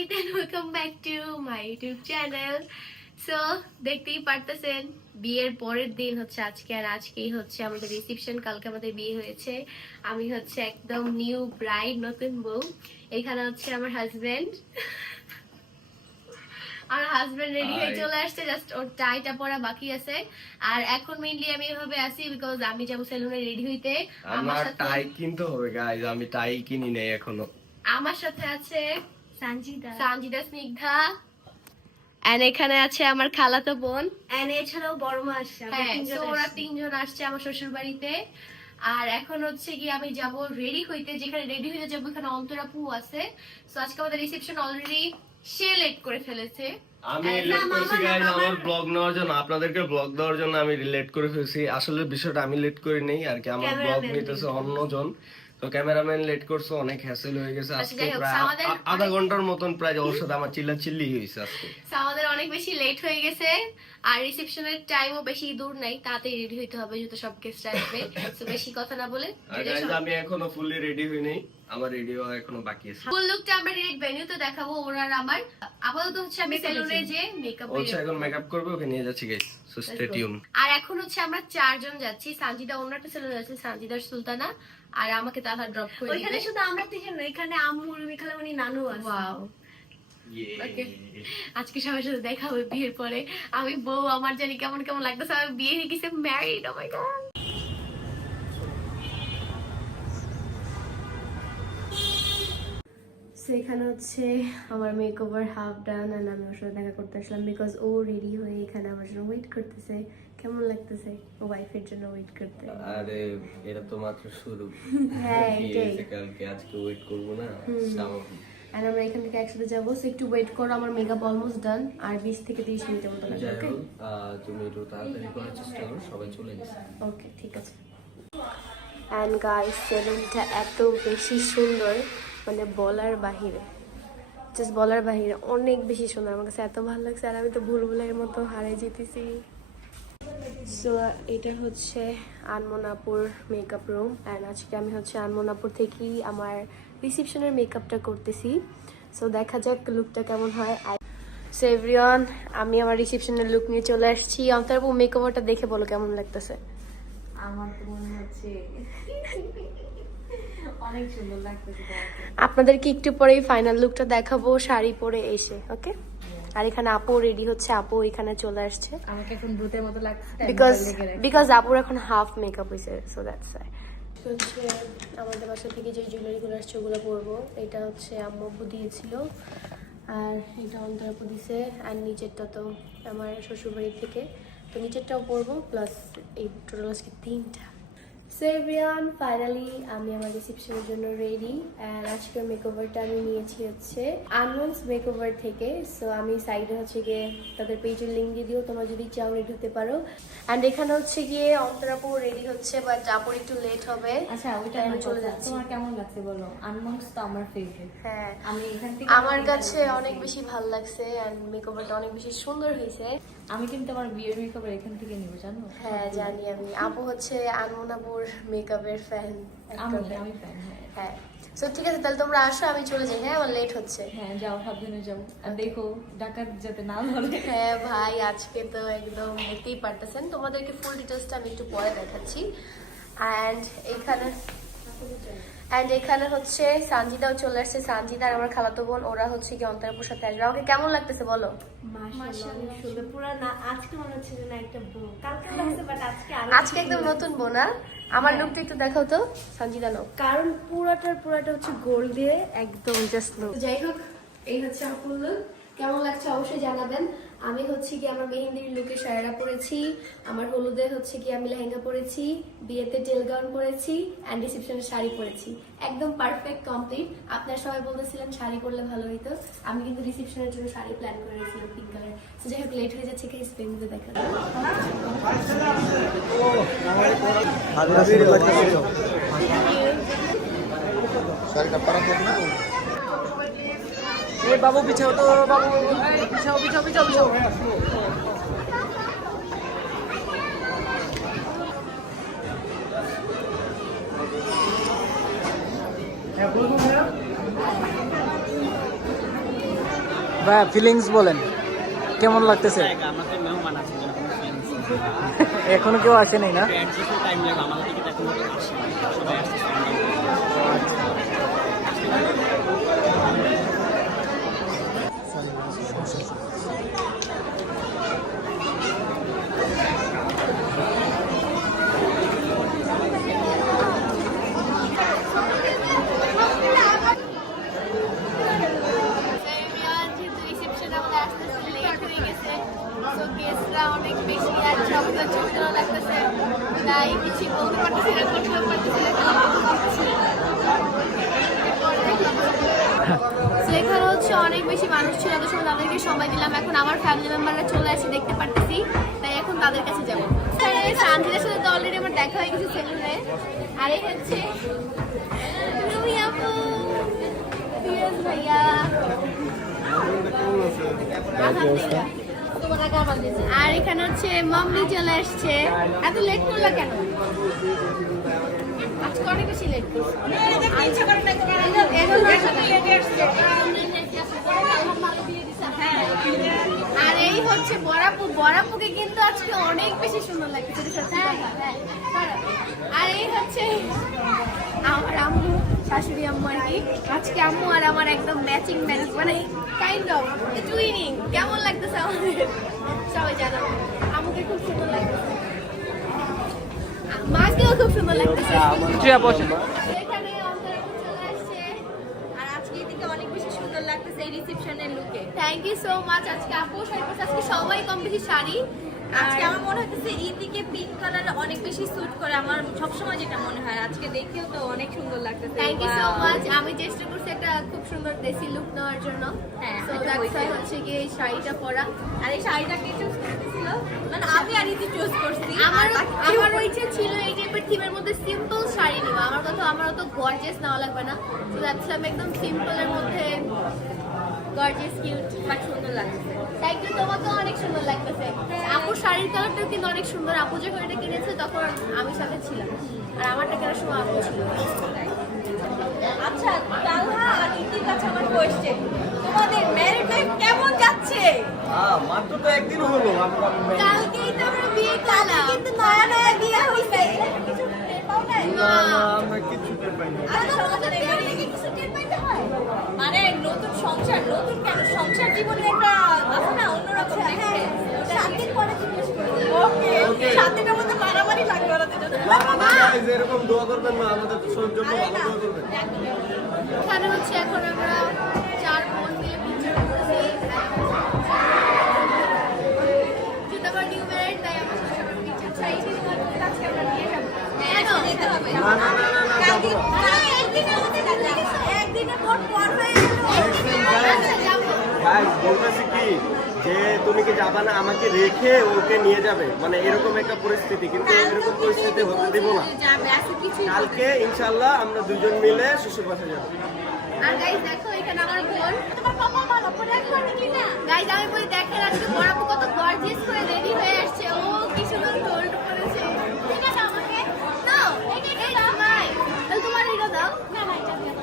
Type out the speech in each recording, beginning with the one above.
Farid and welcome back to my YouTube channel so দেখতেই পারতেছেন বিয়ের পরের দিন হচ্ছে আজকে আর আজকেই হচ্ছে আমাদের রিসেপশন কালকে আমাদের বিয়ে হয়েছে। আমি হচ্ছে একদম নিউ ব্রাইড নতুন বউ। এখানে হচ্ছে আমার হাজবেন্ড আর হাজবেন্ড রেডি হয়ে চলে আসছে জাস্ট ওর টাইটা পরা বাকি আছে। আর এখন মেইনলি আমি এভাবে আছি বিকজ আমি যাব সেলুনে রেডি হইতে। আমার টাই কিনতে হবে গাইজ আমি টাই কিনি নাই এখনও। আমার সাথে আছে সঞ্জিদা সানজিদা স্নিগ্ধা। এন্ড এখানে আছে আমার খালাতো বোন। এন্ড এছাড়াও বড় মা আসছে হ্যাঁ ওরা তিনজন আসছে আমার শ্বশুর বাড়িতে আর এখন হচ্ছে কি আমি যাব রেডি হইতে যেখানে রেডি হইতে যাব এখানে অন্তরাপু আছে। তো আজকে আমাদের রিসেপশন অলরেডি সে লেট করে ফেলেছে। আমি রিলেট করছি গাইজ আমার ব্লগ নেওয়ার জন্য আপনাদেরকে ব্লগ দেওয়ার জন্য আমি রিলেট করে ফেলছি। আসলে বিষয়টা আমি লেট করি নেই আর কি আমার ব্লগ নিতেছে অন্যজন। তো ক্যামেরাম্যান লেট করছে অনেক হ্যাসেল হয়ে গেছে আচ্ছা, আজকে প্রায় আধা ঘণ্টার মতন প্রায় ওর সাথে আমার চিল্লা চিল্লি হয়েছে আজকে। আমাদের অনেক বেশি লেট হয়ে গেছে আর রিসেপশনের টাইমও বেশি দূর নাই তাড়াতাড়ি রেডি হইতে হবে যেহেতু সব গেস্ট আসবে। তো বেশি কথা না বলে আর আমি এখনও ফুললি রেডি হই নাই। আমার রেডি হওয়া এখনও বাকি আছে। ফুল লুকটা আমরা ডিরেক্ট ভেন্যুতে দেখাবো ওরা আর আমার। আপাতত হচ্ছে আমি সেলুনে যে মেকআপ হচ্ছে এখন মেকআপ করবে ওকে নিয়ে যাচ্ছি গাইজ সো স্টে টিউন আর এখন হচ্ছে আমরা চারজন যাচ্ছি। সানজিদা অন্য একটা সেলুনে যাচ্ছে সানজিদার সুলতানা। আর আমাকে তাহা ড্রপ করে ওইখানে শুধু আমরা তিনজন না এখানে আম্মু রুমি খালামণি নানু আছে। ওয়াও আজকে সবার সাথে দেখা হবে বিয়ের পরে। আমি বউ আমার জানি কেমন কেমন লাগতেছে। আমি বিয়ে হয়ে গেছে ম্যারিড ও মাই গড সেখানে হচ্ছে আমার মেকওভার হাফ ডান আর আমি ওর সাথে দেখা করতে আসলাম বিকজ ও রেডি হয়ে এখানে আমার জন্য ওয়েট করতেছে। কেমন লাগতেছে ও ওয়াইফের জন্য ওয়েট করতে? আরে এটা তো মাত্র শুরু। হ্যাঁ, এটাই। কালকে আজকে ওয়েট করব না স্বাভাবিক। আর আমরা এখান থেকে একসাথে যাব। সো একটু ওয়েট করো আমার মেকআপ অলমোস্ট ডান আর বিশ থেকে তিরিশ মিনিটের মতো লাগবে ওকে তুমি একটু তাড়াতাড়ি করার চেষ্টা করো সবাই চলে গেছে। ওকে ঠিক আছে। অ্যান্ড গাইস সেলুনটা এত বেশি সুন্দর। মানে বলার বাহিরে জাস্ট বলার বাহিরে, অনেক বেশি সুন্দর আমার কাছে এত ভালো লাগছে আর আমি তো ভুলভুলের মতো হারিয়ে যেতেছি। সো এটা হচ্ছে আনমোনাপুর মেকআপ রুম অ্যান্ড আজকে আমি হচ্ছে আনমোনাপুর থেকেই আমার রিসেপশনের মেকআপটা করতেছি। সো দেখা যাক লুকটা কেমন হয়। সো এভরিওয়ান আমি আমার রিসেপশনের লুক নিয়ে চলে আসছি। অন্তর্ব মেকওভারটা দেখে বলো কেমন লাগতেছে? আমার তো মনে হচ্ছে অনেক সুন্দর লাগতেছে তোমাকে। আপনাদেরকে একটু পরেই ফাইনাল লুকটা দেখাবো শাড়ি পরে এসে ওকে আর এখানে আপু রেডি হচ্ছে আপু এখানে চলে আসছে। আমাকে এখন ভূতের মতো লাগছে বিকজ বিকজ আপুর এখন হাফ মেকআপ হয়েছে সো দ্যাটস ওয়াই হচ্ছে আমাদের বাসা থেকে যে জুয়েলারিগুলো আসছে ওগুলো পরবো। এটা হচ্ছে আম্মু দিয়েছিল আর এটা অন্তর আপু দিছে আর নিচেরটা তো আমার শ্বশুরবাড়ি থেকে। তো নিচেরটাও পরবো প্লাস এই টোটাল আজকে তিনটা। সেভিয়ান ফাইনালি আমি আমার রিসেপশনের জন্য রেডি অ্যান্ড আজকের মেকওভারটা আমি নিয়েছি হচ্ছে আনমন্স মেকওভার থেকে। সো আমি সাইডে হচ্ছে গিয়ে তাদের পেজের লিঙ্ক দিয়ে দিও তোমরা যদি চাও রেডি হতে পারো। অ্যান্ড এখানে হচ্ছে গিয়ে অন্তরাপু রেডি হচ্ছে বাট আপুর একটু লেট হবে। আচ্ছা ওইটা আমি চলে। যাচ্ছি। তোমার কেমন লাগছে বলো? আনমন্স তো আমার ফেভারিট হ্যাঁ। আমি এখান থেকে আমার কাছে অনেক বেশি ভালো লাগছে অ্যান্ড মেকওভারটা অনেক বেশি সুন্দর হয়েছে। আমি কিন্তু আমার বিয়ের মেকআপ এখান থেকে নিব জানো? হ্যাঁ জানি আমি। আপু হচ্ছে মেকআপের ফ্যান আমি আমি ফ্যান হ্যাঁ। হ্যাঁ। সো ঠিক আছে তাহলে তোমরা আসো আমি চলে যাই হ্যাঁ? আমার লেট হচ্ছে। হ্যাঁ যাও সাবধানে যাও। আর দেখো ডাকাত যাতে না ধরে। হ্যাঁ ভাই আজকে তো একদম দেখতেই পারতেছেন। তোমাদেরকে ফুল ডিটেলসটা আমি একটু পরে দেখাচ্ছি। অ্যান্ড এখানে অ্যান্ড এখানে হচ্ছে সানজিদাও চলে আসছে। সানজিদা আর আমার খালাতো বোন ওরা হচ্ছে কি অন্তরাপুর সাথে আসবে। আমাকে কেমন লাগতেছে বলো? আজকে একদম নতুন বোনা আমার লুকটা একটু দেখাও তো সানজিদা লোক কারণ পুরাটার পুরাটা হচ্ছে গোল দিয়ে একদম জাস্ট যাই হোক এই হচ্ছে আমার ফুল লুক কেমন লাগছে অবশ্যই জানাবেন। আমি হচ্ছে কি আমার মেহেন্দির লুকে শায়রা পরেছি, আমার হলুদে হচ্ছে কি আমি লেহেঙ্গা পরেছি, বিয়েতে টেল গাউন পরেছি অ্যান্ড রিসেপশনের শাড়ি পরেছি। একদম পারফেক্ট কমপ্লিট আপনারা সবাই বলতেছিলেন শাড়ি পরলে ভালো হতো আমি কিন্তু রিসেপশনের জন্য শাড়ি প্ল্যান করে রেখেছিলাম পিঙ্ক কালার তো যাই হোক লেট হয়ে যাচ্ছে কি স্পেন্ডে দেখা ए बाबू पीछे हो तो बाबू पीछे हो पीछे हो पीछे हो पीछे हो ভাই ফিলিংস বলেন কেমন লাগতেছে আমাদের মেহমান আছে যেন কোনো ফ্রেন্ডস এখনো কেউ আসেনি না অ্যাডজাস্টের টাইম লাগবে আমাদের দিকে অনেক বেশি মানুষ ছিল ওদের সময় তাদেরকে সময় দিলাম। এখন আমার ফ্যামিলি মেম্বাররা চলে আসে, দেখতে পারতেছি। তাই এখন তাদের কাছে যাব। শান্তিদের সাথে তো অলরেডি আমার দেখা হয়ে গেছে সেলুনে। আর এই হচ্ছে। আর এখানে হচ্ছে মাম্মি চলে আসছে। এত লেট করল কেন? আজকে অনেক বেশি লেট আর এই হচ্ছে বরাপু বরাপুকে কিন্তু আজকে অনেক বেশি সুন্দর লাগছে আর এই হচ্ছে আমার আম্মু শাশুড়ি আম্মু আর কি। আজকে আম্মু আর আমার একদম ম্যাচিং ম্যাচ মানে কাইন্ড অফ টুইনিং কেমন লাগতেছে আমাদের? সবাই জানাব আম্মুকে খুব সুন্দর লাগতেছে। মাকেও খুব সুন্দর লাগতেছে জিয়া বসেন এখানে অন্তরা আপু চলে আসছে আর আজকে এদিকে অনেক বেশি সুন্দর লাগতেছে এই রিসেপশনের লুকে থ্যাংক ইউ সো মাচ আজকে আপু শাড়ি পরছে আজকে সবাই কম বেশি শাড়ি। আজকে আমার মনে হচ্ছে ইদিকে পিঙ্ক কালার অনেক বেশি স্যুট করে। আমার সবসময় যেটা মনে হয় আজকে দেখেও তো অনেক সুন্দর লাগতেছে। থ্যাংক ইউ সো মাচ আমি চেষ্টা করছি একটা খুব সুন্দর দেশি লুক নেওয়ার জন্য। হ্যাঁ, সো দ্যাটস হচ্ছে কি এই শাড়িটা পরা। আর এই শাড়িটা করতেছিল মানে আমি আর ইদি চুজ করছি। আমার আমার ইচ্ছে ছিল এই টাইপের থিমের মধ্যে সিম্পল শাড়ি নেওয়া। আমার কথা আমার অত গর্জিয়াস নেওয়া লাগবে না। দ্যাটস আমি একদম সিম্পলের মধ্যে গর্জিয়াস কিউট বাট সুন্দর লাগতেছে থ্যাংক ইউ তোমাকে অনেক সুন্দর লাগতেছে। আপুর শাড়ির কালারটাও কিন্তু অনেক সুন্দর। আপু যখন এটা কিনেছে তখন আমি সাথে ছিলাম। আর আমারটা কেনার সময় আপু ছিল। আচ্ছা তালহা আর ইদির কাছে আমার কোয়েশ্চেন তোমাদের ম্যারিড লাইফ কেমন যাচ্ছে? মাত্র তো একদিন হলো কালকেই তো আমরা বিয়ে করলাম। কিন্তু নয়া নয়া বিয়ে হইছে। কিছু টের পাও নাই? আমরা কিচ্ছু টের পাই না আরে সংসার এমনি কি কিছু টের পাইতে হয়? মানে নতুন সংসার নতুন কেন? সংসার জীবনে একটা আছে না অন্যরকম দেখতে। সাত দিন পরে জিজ্ঞেস করি ওকে সাত দিনের মধ্যে মারামারি লাগবে ওরা দুজনে। এরকম দোয়া করবেন না আমাদের জন্য ভালো দোয়া করবেন। এখানে হচ্ছে এখন আমরা বলতেছি কি? যে তুমি কি যাবা না আমাকে রেখে ওকে নিয়ে যাবে? মানে এরকম একটা পরিস্থিতি কিন্তু এরকম পরিস্থিতি হতে দিব না। কালকে ইনশাল্লাহ আমরা দুজন মিলে শ্বশুর বাসা যাব। আর গাইস দেখো এখানে আমার বোন। তোমার পাপা ভালো করে একবার নাকি না? গাইস আমি বলি দেখেন আজকে বড়াপু কত গর্জিয়াস করে রেডি হয়ে আসছে। ও কি সুন্দর গোল্ড করেছে ঠিক আছে আমাকে নাও এটা মাই তাহলে তোমার এটা দাও না না এটা দাও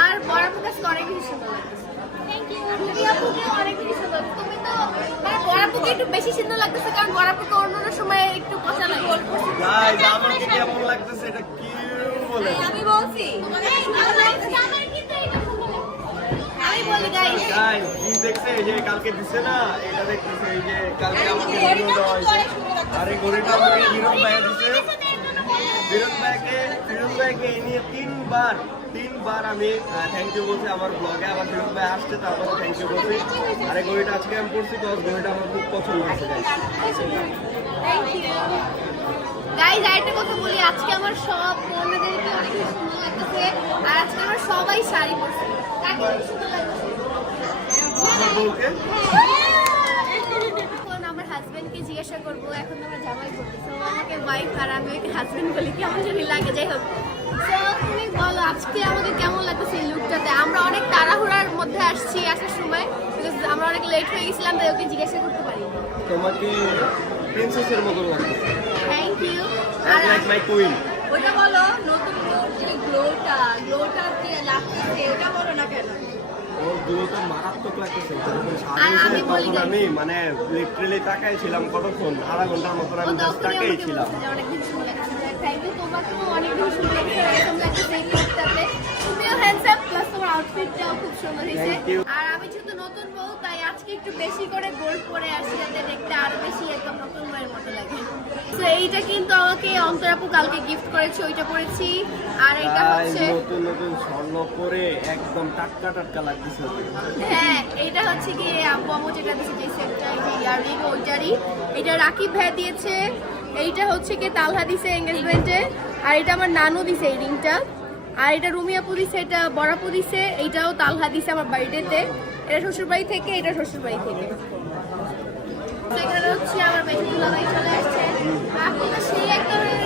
আর বড়াপু কাছে অনেক বেশি সুন্দর লাগছে থ্যাংক ইউ রুবি আপুকে অনেক বেশি সুন্দর তুমি তো মানে বড়াপুকে একটু বেশি সুন্দর লাগতেছে কারণ বড়াপুকে অন্যান্য সময় একটু কষা লাগে গাইস আমাকে কেমন লাগতেছে এটা কি বলে আমি বলছি আমার কিন্তু এটা আমি বলি গাইস গাইস কি দেখছে এই যে কালকে দিছে না এটা দেখতেছে এই যে কালকে আমাকে ভিডিও দেওয়া হয়েছে আর এই আমাকে হিরো ভাইয়া দিছে ফিরোজ ভাইকে ফিরোজ ভাইকে এই নিয়ে তিনবার তিনবার আমি থ্যাংক ইউ বলছি আমার ব্লগে আবার ফিরোজ ভাই আসছে তারপর থ্যাংক ইউ বলছি। আর ঘড়িটা আজকে আমি পড়ছি তো ঘড়িটা আমার খুব পছন্দ হয়েছে গাইজ আরেকটা কথা বলি আজকে আমার সব বোনদেরকে অনেক সুন্দর লাগতেছে আর আজকে আমার সবাই শাড়ি পরছে। বেশি সুন্দর লাগতেছে? হাজবেন্ডকে জিজ্ঞাসা করব এখন তো আমার জামাই বলতেছে। ও আমাকে ওয়াইফ আর আমি ওকে হাজবেন্ড বলি কেমন যদি লাগে? যাই হোক। তো তুমি বলো আজকে আমাদের কেমন লাগতেছে এই লুকটাতে আমরা অনেক তাড়াহুড়ার মধ্যে আসছি আসার সময় আমরা অনেক লেট হয়ে গেছিলাম তাই ওকে জিজ্ঞাসা করতে পারি তোমাকে প্রিন্সেসের মতো লাগতেছে। থ্যাংক ইউ আর লাইক মাই কুইন ওটা বলো নতুন বউর যে গ্লোটা গ্লোটা যে লাগতেছে ওটা বলো না কেন? আর আমি বলি আমি মানে লিটারেলি তাকাই ছিলাম কতক্ষণ আধা ঘণ্টার মতো আমি জাস্ট তাকাই ছিলাম। অনেকদিন সুন্দর লাগছে থ্যাংক তোমাকেও অনেকদিন সুন্দর লাগছে এই আউটফিটটাও খুব সুন্দর হয়েছে। আর আমি যেহেতু নতুন বউ তাই আজকে একটু বেশি করে গোল্ড পরে আসি যাতে দেখতে আরও বেশি একদম নতুন বউয়ের মতো লাগে। তো এইটা কিন্তু আমাকে অন্তরাপু কালকে গিফট করেছে ওইটা পরেছি। আর এটা হচ্ছে নতুন নতুন স্বর্ণ পরে একদম টাটকা টাটকা লাগতেছে হ্যাঁ এটা হচ্ছে কি আব্বু আমু যেটা দিয়েছে যে সেটটা যে ইয়ারিং ওইটারই। এটা রাকিব ভাই দিয়েছে। এইটা হচ্ছে কি তালহা দিছে এঙ্গেজমেন্টে আর এটা আমার নানু দিছে এই রিংটা আর এটা রুমিয়াপু দিছে এটা বড়াপু দিছে এইটাও তালহা দিছে আমার বাড়িতে এটা শ্বশুর বাড়ি থেকে। এটা শ্বশুর বাড়ি থেকে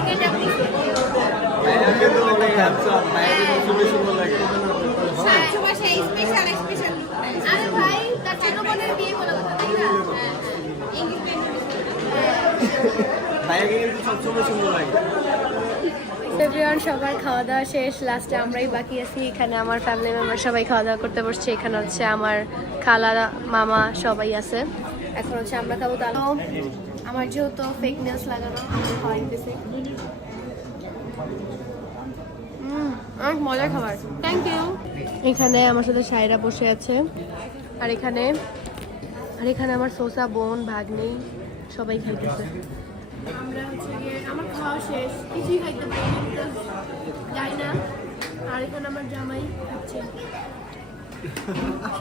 গেট আপ ভাইয়া সবসময় সুন্দর লাগে। এভরিওয়ান সবার খাওয়া দাওয়া শেষ লাস্টে আমরাই বাকি আছি। এখানে আমার ফ্যামিলি মেম্বার সবাই খাওয়া দাওয়া করতে বসছে। এখানে হচ্ছে আমার খালা, মামা সবাই আছে। এখন হচ্ছে আমরা খাব তাহলে আমার যেহেতু ফেক নেলস লাগানো আমি অনেক মজার খাবার। থ্যাংক ইউ এখানে আমার সাথে সাইরা বসে আছে। আর এখানে আর এখানে আমার সোসা বোন, ভাগ্নি, সবাই খাইতেছে। আমরা হচ্ছে গিয়ে আমার খাওয়া শেষ কিছুই খাইতে because যাই না আর এখানে আমার জামাই খাচ্ছে।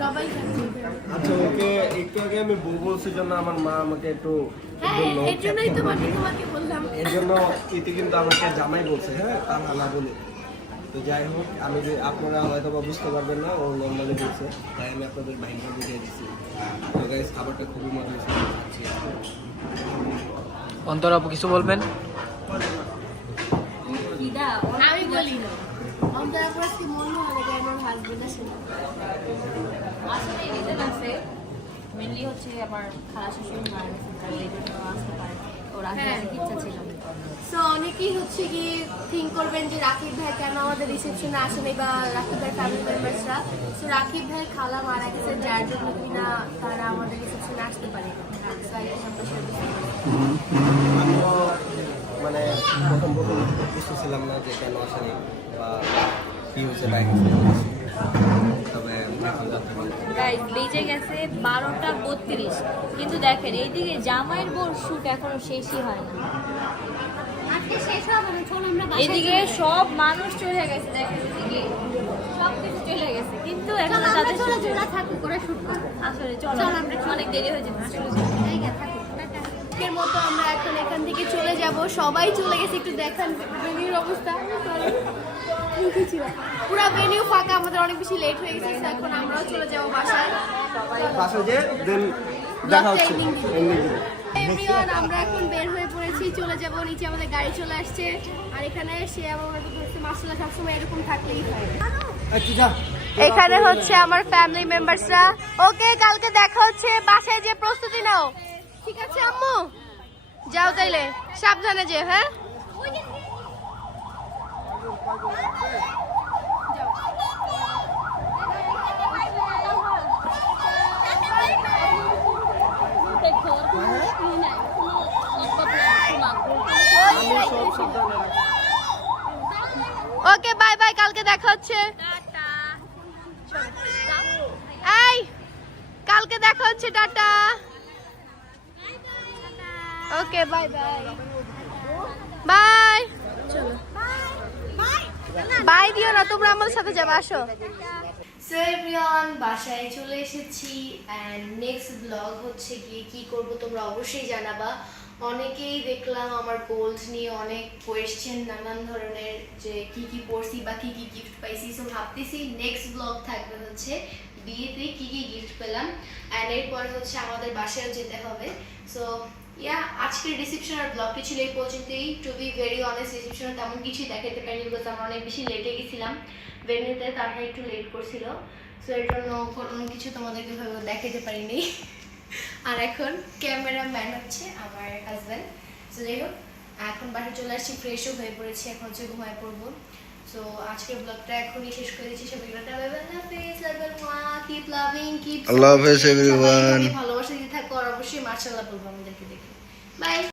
সবাই আচ্ছা ওকে একটু আগে আমি বউ বলছি জন্য আমার মা আমাকে একটু হ্যাঁ এর জন্যই তোমাকে তোমাকে বললাম। এর জন্য ইতি কিন্তু আমাকে জামাই বলছে হ্যাঁ তার হালা বলে। তো যাই হোক আমি যে আপনারা হয়তো বা বুঝতে পারবেন না ও নর্মালি বলছে তাই আমি আপনাদের বাইরে বুঝিয়ে দিচ্ছি। তো খাবারটা খুবই মজা হয়েছে। অন্তর আপু, কিছু বলবেন? আমি বলি আমার হাজবেন্ড আছে। মেনলি হচ্ছে খালা শ্বশুর মারা গেছে আসতে পারে। ওর আগে হ্যাঁ। ইচ্ছা ছিল। সো অনেকেই হচ্ছে কি থিঙ্ক করবেন যে রাকিব ভাই কেন আমাদের রিসেপশনে আসেনি বা রাকিব ভাই ফ্যামিলি মেম্বার্সরা সো রাকিব ভাই খালা মারা গেছে যার জন্য কিনা তারা আমাদের রিসেপশনে আসতে পারে মানে প্রথম প্রথম বুঝতে ছিলাম না যে কেন আসেনি বা কি হয়েছে? বাইরে তবে এখন জানতে পারলাম গাইজ বেজে গেছে বারোটা বত্রিশ। কিন্তু দেখেন এইদিকে জামাইয়ের বোর শুট এখনও শেষই হয় না। এদিকে সব মানুষ চলে গেছে দেখেন এদিকে সব কিছু চলে গেছে কিন্তু এখন তাদের আসলে চলো অনেক দেরি হয়ে আজকের মতো আমরা এখন এখান থেকে চলে যাব। সবাই চলে গেছে একটু দেখান অবস্থা। পুরো ভেনিউ ফাঁকা আমাদের অনেক বেশি লেট হয়ে গেছে এখন আমরাও চলে যাব বাসায়। বাসা যে দেন দেখা হচ্ছে। আমরা এখন বের হয়ে পড়েছি চলে যাব নিচে আমাদের গাড়ি চলে আসছে। আর এখানে সে আমার ধরছে মাসাল্লাহ সবসময় এরকম থাকলেই হয়। এখানে হচ্ছে আমার ফ্যামিলি মেম্বারসরা ওকে কালকে দেখা হচ্ছে বাসায় যে প্রস্তুতি নাও। ঠিক আছে আম্মু। যাও তাইলে সাবধানে যে হ্যাঁ? ওকে বাই বাই কালকে দেখা হচ্ছে। এই, কালকে দেখা হচ্ছে, tata. Okay bye bye bye চলো। বাই দিও না, তোমরা আমাদের সাথে যাবে, আসো। সো এভরিওয়ান বাসায় চলে এসেছি অ্যান্ড নেক্সট ব্লগ হচ্ছে গিয়ে কি করব তোমরা অবশ্যই জানাবা। অনেকেই দেখলাম আমার গোল্ড নিয়ে অনেক কোয়েশ্চেন নানান ধরনের যে কি কি পড়ছি বা কি কি গিফট পাইছি। সো ভাবতেছি নেক্সট ব্লগ থাকবে হচ্ছে বিয়েতে কি কি গিফট পেলাম অ্যান্ড এরপরে হচ্ছে আমাদের বাসায়ও যেতে হবে। সো ইয়া আজকের রিসেপশনের ব্লগটি ছিল এই পর্যন্তই। টু বি ভেরি অনেস্ট রিসেপশনে তেমন কিছুই দেখাতে পারিনি বিকজ আমরা অনেক বেশি লেটে গেছিলাম। ভেন্যুতে তারা একটু লেট করছিল। সো এর জন্য কোনো কিছু তোমাদেরকে ভাবে দেখাতে পারিনি। আর এখন ক্যামেরাম্যান হচ্ছে আমার হাজব্যান্ড সো যাই হোক, এখন বাসায় চলে আসছি ফ্রেশও হয়ে পড়েছি, এখন হচ্ছে ঘুমায় পড়ব। সো আজকের ব্লগটা এখনই শেষ করে দিচ্ছি সবাই tata bye bye love you, মা, keep loving keep love everyone. ভালোবাসা দিতে থাকো আর অবশ্যই মার্শাল্লাহ বলব আমাদেরকে দেখে বাই